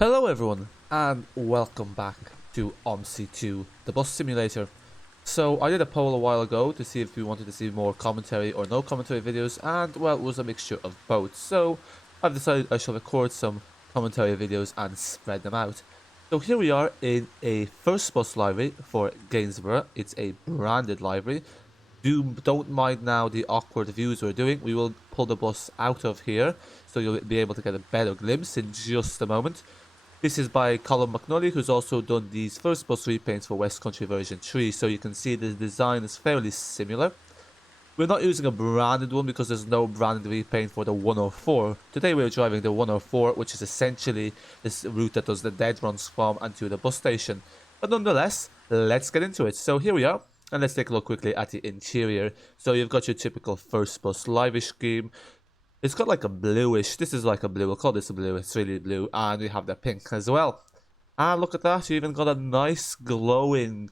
Hello everyone, and welcome back to Omsi 2, the bus simulator. So I did a poll a while ago to see if we wanted to see more commentary or no commentary videos, and well, it was a mixture of both. So I've decided I shall record some commentary videos and spread them out. So here we are in a first bus library for Gainsborough. It's a branded library. Don't mind now the awkward views we're doing. We will pull the bus out of here, so you'll be able to get a better glimpse in just a moment. This is by Colin McNully, who's also done these first bus repaints for West Country version 3, so you can see the design is fairly similar. We're not using a branded one because there's no branded repaint for the 104. Today we're driving the 104, which is essentially this route that does the dead runs from and to the bus station. But nonetheless, let's get into it. So here we are, and let's take a look quickly at the interior. So you've got your typical first bus livery scheme. It's got like a bluish, this is like a blue, we'll call this a blue, it's really blue, and we have the pink as well. And look at that, you even got a nice glowing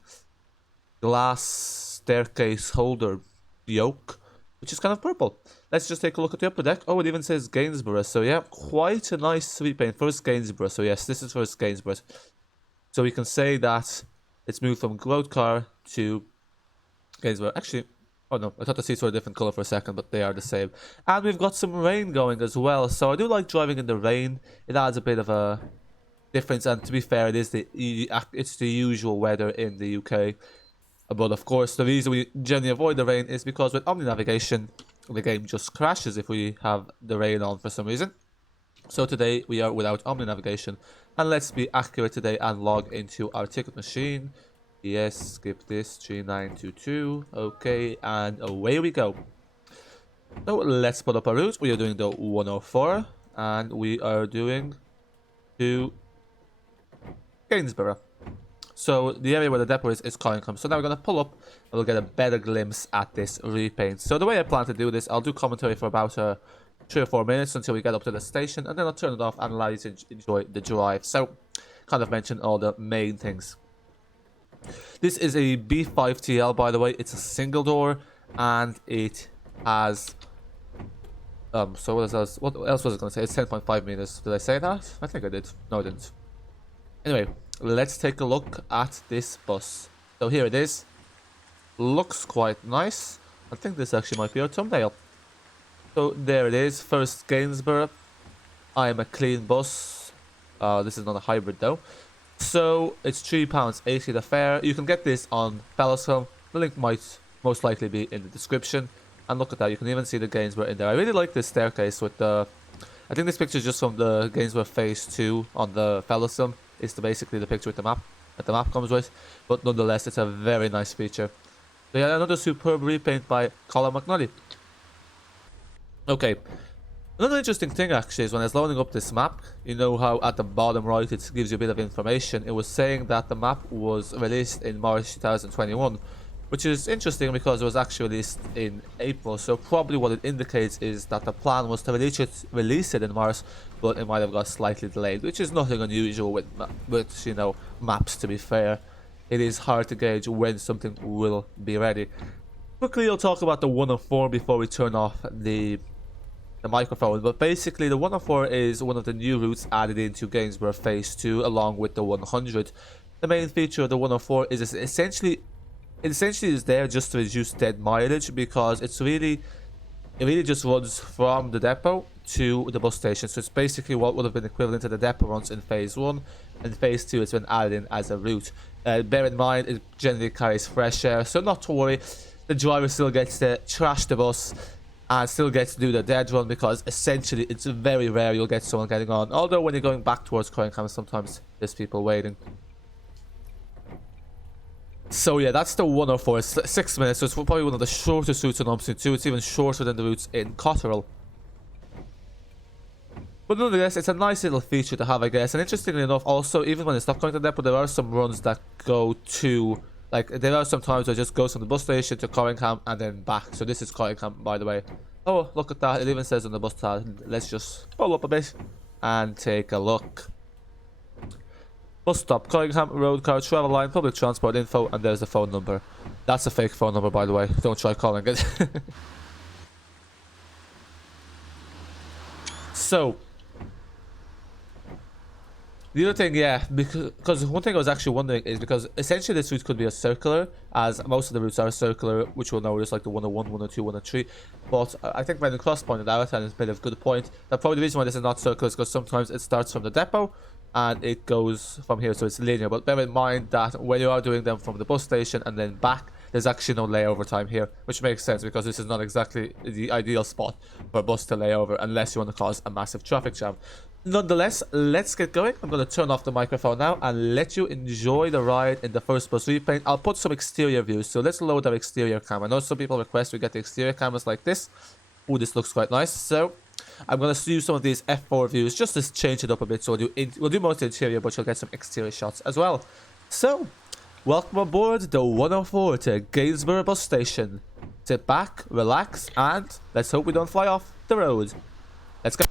glass staircase holder yoke, which is kind of purple. Let's just take a look at the upper deck. Oh, it even says Gainsborough, so yeah, quite a nice repaint. First Gainsborough, so yes, this is first Gainsborough. So we can say that it's moved from Road Car to Gainsborough. Actually, oh no, I thought the seats were a different colour for a second, but they are the same. And we've got some rain going as well, so I do like driving in the rain. It adds a bit of a difference, and to be fair, it's the usual weather in the UK. But of course, the reason we generally avoid the rain is because with Omni navigation, the game just crashes if we have the rain on for some reason. So today we are without Omni navigation, and let's be accurate today and log into our ticket machine. Yes, skip this, 3922, okay, and away we go. So let's put up our route. We are doing the 104, and we are doing to Gainsborough. So the area where the depot is Coincombe. So now we're going to pull up, and we'll get a better glimpse at this repaint. So the way I plan to do this, I'll do commentary for about 3 or 4 minutes until we get up to the station, and then I'll turn it off and allow you to enjoy the drive. So, kind of mention all the main things. This is a B5TL, by the way. It's a single door, and it has so what else was I going to say? It's 10.5 meters. Did I say that? I think I did. No, I didn't. Anyway, let's take a look at this bus. So here it is. Looks quite nice. I think this actually might be our thumbnail. So there it is. First Gainsborough. I am a clean bus. This is not a hybrid though. So it's £3.80 the fare. You can get this on Fellowscombe. The link might most likely be in the description. And look at that, you can even see the Gainsborough in there. I really like this staircase with the... I think this picture is just from the Gainsborough Phase 2 on the Fellowscombe. It's basically the picture with the map that the map comes with. But nonetheless, it's a very nice feature. So yeah, another superb repaint by Colin McNully. Okay. Another interesting thing actually is when I was loading up this map, you know how at the bottom right it gives you a bit of information. It was saying that the map was released in March 2021, which is interesting because it was actually released in April. So probably what it indicates is that the plan was to release it in March, but it might have got slightly delayed, which is nothing unusual with you know, maps. To be fair, it is hard to gauge when something will be ready. Quickly, I'll talk about the 104 before we turn off the microphone, but basically the 104 is one of the new routes added into Gainsborough Phase 2 along with the 100. The main feature of the 104 is essentially is there just to reduce dead mileage, because it really just runs from the depot to the bus station. So it's basically what would have been equivalent to the depot runs in Phase 1, and Phase 2 it's been added in as a route. Bear in mind it generally carries fresh air, so not to worry, the driver still gets to trash the bus and still gets to do the dead run, because essentially it's very rare you'll get someone getting on. Although when you're going back towards Coincombe, sometimes there's people waiting. So yeah, that's the 104. It's 6 minutes, so it's probably one of the shortest routes in Omsi 2. It's even shorter than the routes in Cotterell. But nonetheless, it's a nice little feature to have, I guess. And interestingly enough, also, even when it's not going to the depot, there are some runs that go to... Like, there are some times where it just goes from the bus station to Coincombe and then back. So this is Coincombe, by the way. Oh, look at that. It even says on the bus tab. Let's just pull up a bit and take a look. Bus stop, Coincombe, road car, travel line, public transport info, and there's the phone number. That's a fake phone number, by the way. Don't try calling it. So, The other thing, yeah, because one thing I was actually wondering is because essentially this route could be a circular, as most of the routes are circular, which we'll notice like the 101, 102, 103. But I think Brandon Cross pointed out, and it's made a good point, that probably the reason why this is not circular is because sometimes it starts from the depot and it goes from here, so it's linear. But bear in mind that when you are doing them from the bus station and then back, there's actually no layover time here, which makes sense because this is not exactly the ideal spot for a bus to lay over unless you want to cause a massive traffic jam. Nonetheless, let's get going. I'm going to turn off the microphone now and let you enjoy the ride in the first bus repaint. I'll put some exterior views, so let's load our exterior cam. I know some people request we get the exterior cameras like this. Ooh, this looks quite nice. So I'm going to use some of these F4 views just to change it up a bit. So we'll do most interior, but you'll get some exterior shots as well. So, welcome aboard the 104 to Gainsborough bus station. Sit back, relax, and let's hope we don't fly off the road. Let's go.